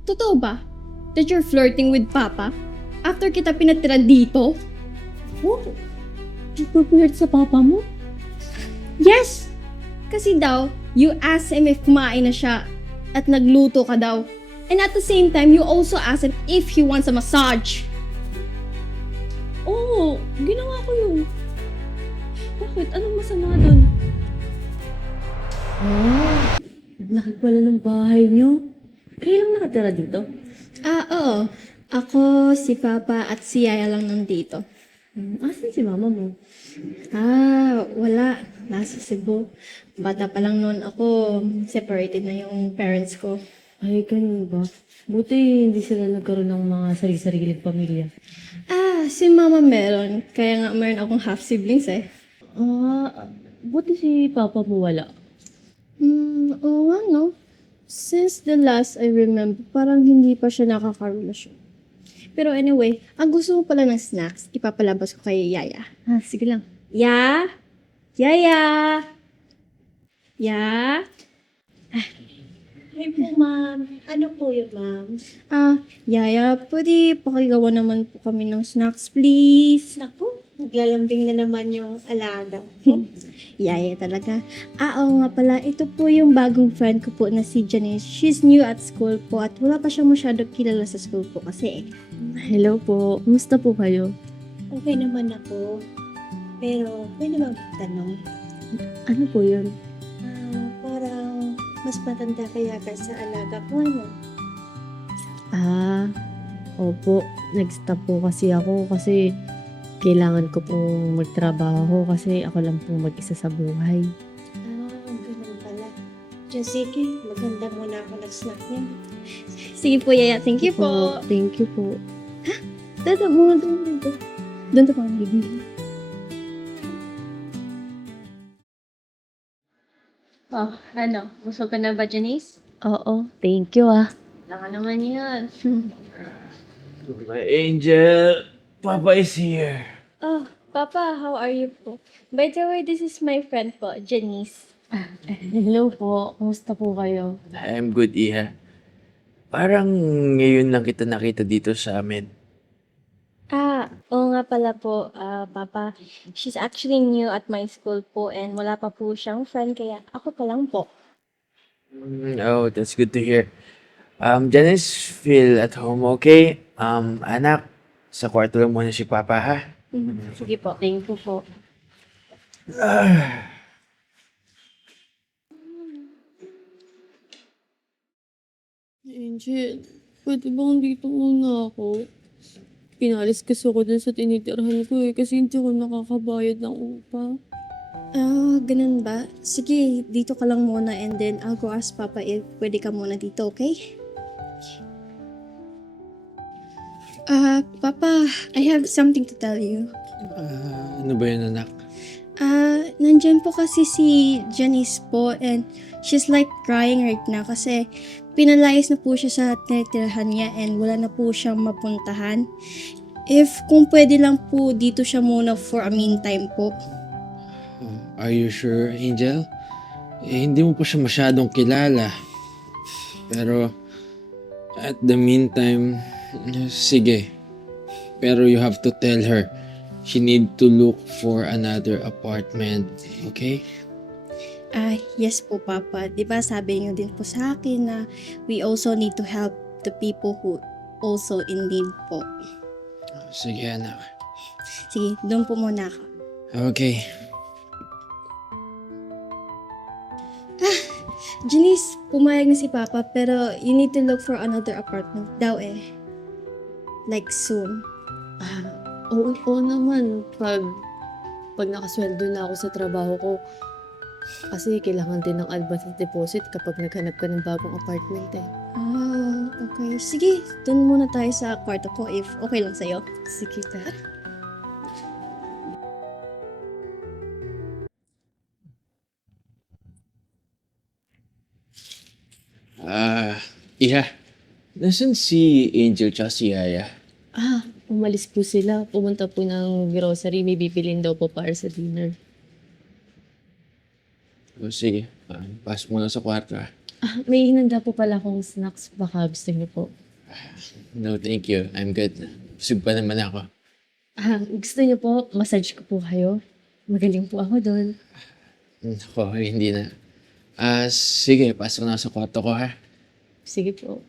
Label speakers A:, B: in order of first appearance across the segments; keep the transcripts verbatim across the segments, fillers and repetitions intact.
A: Totoo ba? That you're flirting with Papa? After kita pinatira dito?
B: Oh, nagpapilit sa papa mo?
A: Yes! Kasi daw, you asked him if kumain na siya at nagluto ka daw. And at the same time, you also asked him if he wants a massage.
B: Oo, ginawa ko yun. Bakit? Anong masama doon? Ah, laki pala ng bahay niyo. Kayo lang nakatira dito?
A: Ah, oo. Ako, si Papa at si Yaya lang nandito.
B: Hmm, asan si mama mo?
A: Ah, wala. Nasa Cebu. Bata pa lang noon ako, separated na yung parents ko.
B: Ay, ganun ba? Buti hindi sila nagkaroon ng mga sarili-sariling pamilya.
A: Ah, si Mama meron. Kaya nga meron akong half-siblings eh.
B: Ah, buti si papa mo wala.
A: Hmm, oo nga no. Since the last I remember, parang hindi pa siya nakakarelasyon. Pero anyway, ang gusto mo pala ng snacks, ipapalabas ko kay Yaya.
B: Ah, sige lang.
A: Ya? Yaya? Ya?
C: Hi po, ma'am. Ano po yun, ma'am?
A: Ah, Yaya, pwede pakigawa naman po kami ng snacks, please.
C: Naku, naglalambing na naman yung alaga.
A: Yaya talaga. Ah, oo nga pala, ito po yung bagong friend ko po na si Janice. She's new at school po at wala pa siyang masyado kilala sa school po kasi.
B: Hello po. Kumusta po kayo?
C: Okay naman ako. Pero, pwede bang tanong?
B: Ano po yun?
C: Ah, parang mas matanda kaya ka sa alaga ko, ano?
B: Ah, opo. Nag-stop po kasi ako kasi kailangan ko pong magtrabaho kasi ako lang pong mag-isa sa buhay.
C: Ah, ganun pala. Diyos, sige, maganda muna ako nag-snack niya.
A: Sige po, Yaya. Thank you po.
B: Thank you po.
A: Dada, muna doon dito. Doon to pa ang bibili.
D: Oh, ano? Busog ka na ba, Janice?
B: Oo, thank you ah.
D: Wala ka naman yun.
E: My angel, Papa is here.
A: Oh, Papa, how are you po? By the way, this is my friend po, Janice.
B: Hello po. Kumusta po kayo?
E: I'm good, Iha. Parang ngayon lang kita nakita dito sa amin.
A: Ah, oo nga pala po, ah, Papa. She's actually new at my school po and wala pa po siyang friend kaya ako pa lang po.
E: Mm, oh, that's good to hear. Um, Janice, feel at home, okay? Um, anak, sa kwarto lang muna si Papa, ha?
A: Mhm. Sige po.
B: Thank you po.
F: Angel, pwede bang dito muna ako? Pinalis kasi ako dun sa tinitirhan ko eh, kasi hindi ako nakakabayad ng upa.
A: Ah, ganun ba? Sige, dito ka lang muna and then I'll go ask Papa if pwede ka muna dito, okay? Ah, Papa, I have something to tell you.
E: Ah, ano ba yun, anak?
A: Ah, nandyan po kasi si Janice po and she's like crying right now kasi pinalayas na po siya sa tinitirahan niya and wala na po siyang mapuntahan. If kung pwede lang po dito siya muna for a meantime po.
G: Are you sure, Angel? Eh, hindi mo pa siya masyadong kilala. Pero, at the meantime, sige. Pero you have to tell her, she need to look for another apartment, okay?
A: Ah, yes po, Papa. Di ba sabi niyo din po sa akin na we also need to help the people who also in need po.
G: Sige, anak.
A: Sige, doon po muna ako.
G: Okay.
A: Janice, pumayag na si Papa pero you need to look for another apartment daw eh. Like soon.
F: Ah, oo, oo naman. Pag, pag nakasweldo na ako sa trabaho ko, kasi kailangan din ng advance deposit kapag naghanap ka ng bagong apartment eh.
A: Ah, okay. Sige, doon muna tayo sa kwarto ko if okay lang sa'yo.
F: Sige, tara.
E: Ah, Iha, nasan si Angel tsaka si Yaya?
B: Ah, umalis po sila. Pumunta po ng grocery. May bibilin daw po para sa dinner.
E: O sige, ah, pasok mo na sa kwarto, ha?
F: Ah, may hinanda po pala akong snacks. Baka gusto niyo po.
G: No, thank you. I'm good. Busog pa naman ako.
F: Ah, gusto niyo po, massage ko po kayo. Magaling po ako doon.
G: Ako, hindi na. Ah, sige, pasok na ako sa kwarto ko ha.
F: Sige po.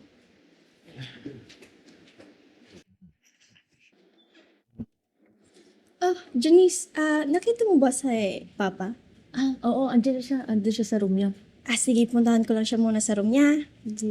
A: Ah, Janice, ah, nakita mo ba sa Papa?
F: Ah, oo, andyan na siya. Andyan siya sa room niya.
A: Ah, sige, puntahan ko lang siya muna sa room niya.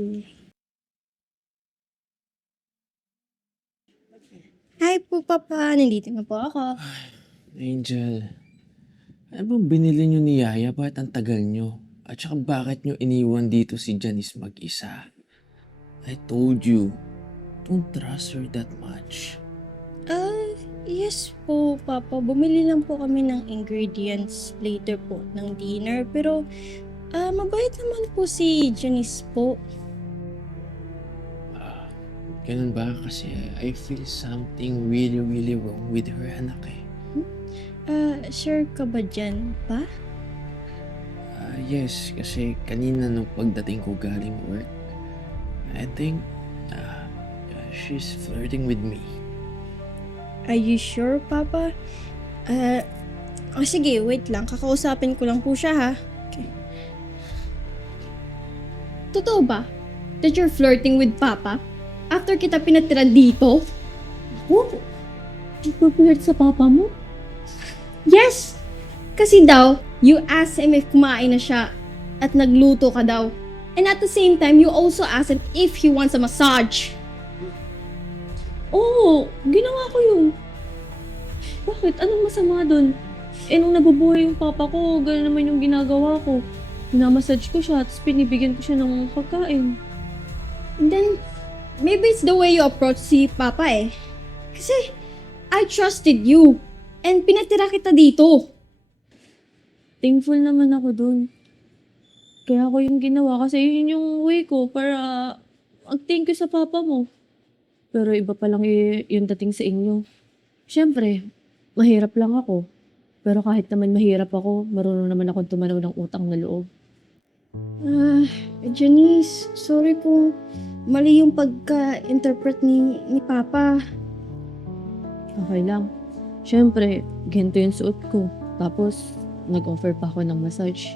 A: Hi po, Papa. Nandito na po ako.
G: Angel, ano bang binili niyo ni Yaya? Bakit ang tagal niyo? At saka bakit niyo iniwan dito si Janice mag-isa? I told you, don't trust her that much.
A: Ah, yes po, Papa. Bumili lang po kami ng ingredients later po ng dinner. Pero, ah, mabait naman po si Janice po.
G: Ah, ganun ba? Kasi I feel something really, really wrong with her anak eh.
A: Ah, sure ka ba dyan, Pa?
G: Ah, yes, kasi kanina nung pagdating ko galing work, I think ah, she's flirting with me.
A: Are you sure, Papa? Ah, oh, sige, wait lang. Kakausapin ko lang po siya, ha? Okay. Totoo ba? That you're flirting with Papa? After kita pinatira dito?
F: Ako? Ipapalert sa papa mo?
A: Yes! Kasi daw, you asked him if kumain na siya at nagluto ka daw. And at the same time, you also asked him if he wants a massage.
F: Oo, ginawa ko yun. Bakit? Anong masama dun? Eh, nung nabubuhay yung papa ko, gano'n naman yung ginagawa ko. Minamassage ko siya, tapos pinibigyan ko siya ng pagkain.
A: And then, maybe it's the way you approach si Papa eh. Kasi, I trusted you. And pinatira kita dito.
F: Thankful naman ako dun. Kaya ako yung ginawa kasi yun yung way ko para mag-thank you sa papa mo. Pero iba pa lang y- yung dating sa inyo. Siyempre, mahirap lang ako. Pero kahit naman mahirap ako, marunong naman akong tumanaw ng utang na loob.
A: Ah, Janice, sorry kung mali yung pagka-interpret ni, ni Papa.
F: Okay lang. Siyempre, ganito yung suot ko. Tapos, nag-offer pa ako ng massage.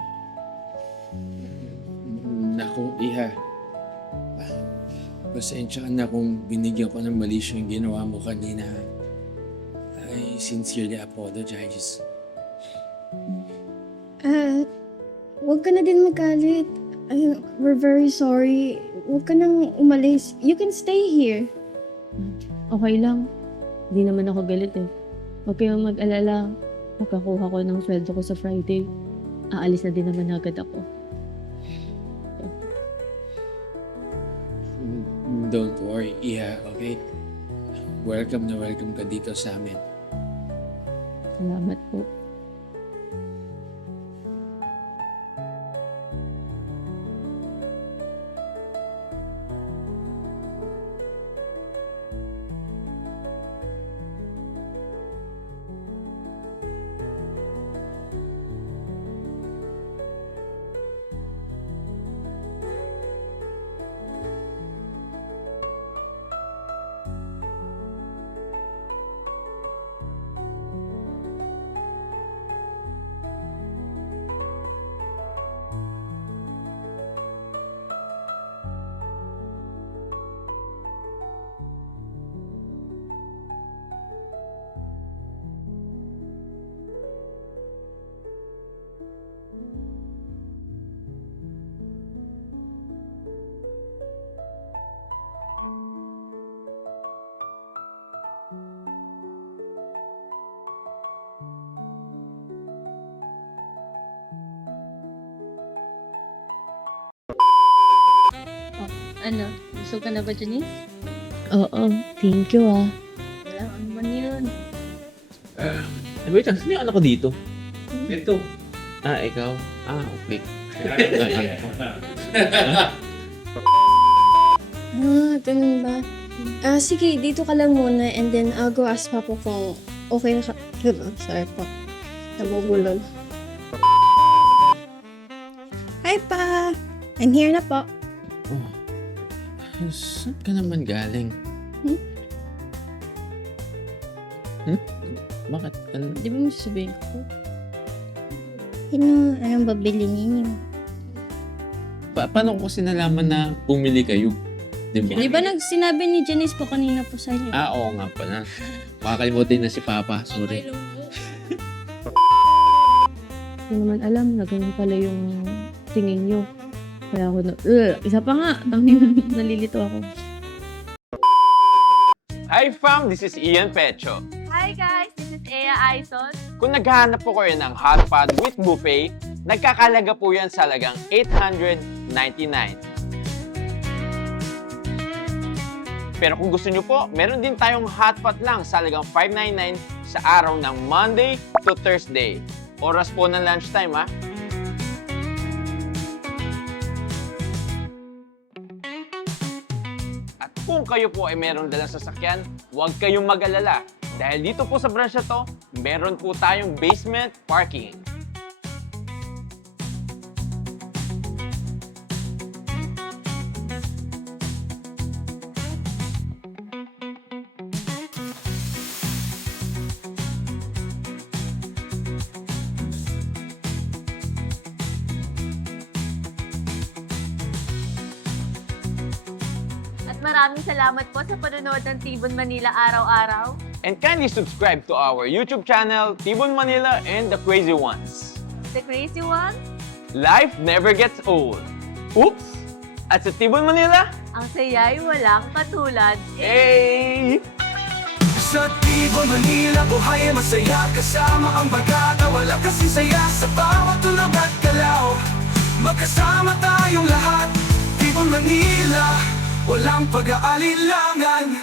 G: Naku, Iha. Ah, Pasensya ka na kung binigyan ko ng mali yung ginawa mo kanina. I sincerely apologize.
A: Ah, wag ka na din magalit. Ay, we're very sorry. Wag ka nang umalis. You can stay here.
F: Okay lang. Hindi naman ako galit eh. Huwag kayong mag-alala. Pagkakuha ko ng sweldo ko sa Friday, aalis na din naman agad ako.
G: Mm, Don't worry, Iha, okay? Welcome na welcome ka dito sa amin.
F: Salamat po.
D: Ano? Busog ka na ba, Janice?
F: Oo, thank you ah.
D: Wala, ano man yun?
E: Eh, wait lang, sino yung anak ko dito? Ito. Ah, ikaw? Ah, okay.
A: Ah, ganun ba? Ah, sige, dito ka lang muna and then I'll go ask Papa kung okay na ka. Sorry po. Nabubulol. Hi, Pa! I'm here na po.
G: Oh. Saan ka naman galing?
A: Hmm?
G: Hmm? Bakit? Ano?
F: Di ba mo sasabihin ko?
A: Ano, anong babili ninyo?
G: Pa- paano ko kasi nalaman na bumili kayo? Di ba?
A: Di ba nagsinabi ni Janice po kanina po sa inyo?
G: Ah, oo nga pala. Makakalimutin na si Papa. Sorry.
F: Hindi naman alam na ganun pala yung tingin nyo. Kaya ako na, Ugh! Isa pa nga, tangin nalilito ako.
H: Hi fam, this is Ian Pecho.
D: Hi guys, this is Ea Aizon.
H: Kung naghahanap po kayo ng hot pot with buffet, nagkakalaga po yan sa halagang eight hundred ninety-nine. Pero kung gusto nyo po, meron din tayong hot pot lang sa halagang five ninety-nine sa araw ng Monday to Thursday. Oras po ng lunchtime ha. At kung kayo po ay meron dalang sasakyan, huwag kayong mag-alala. Dahil dito po sa branch na to, meron po tayong basement parking.
D: At maraming salamat po sa panonood ng Tibon Manila araw-araw.
H: And kindly subscribe to our YouTube channel, Tibon Manila and the Crazy Ones.
D: The Crazy One,
H: Life never gets old. Oops! At sa Tibon Manila,
D: ang saya'y walang katulad.
H: hey!
I: Sa Tibon, Manila, buhay ay masaya. Kasama ang bagata, wala kasi saya. Sa bawat tulog at galaw, magkasama tayong lahat. Tibon, Manila, walang pag-aalilangan.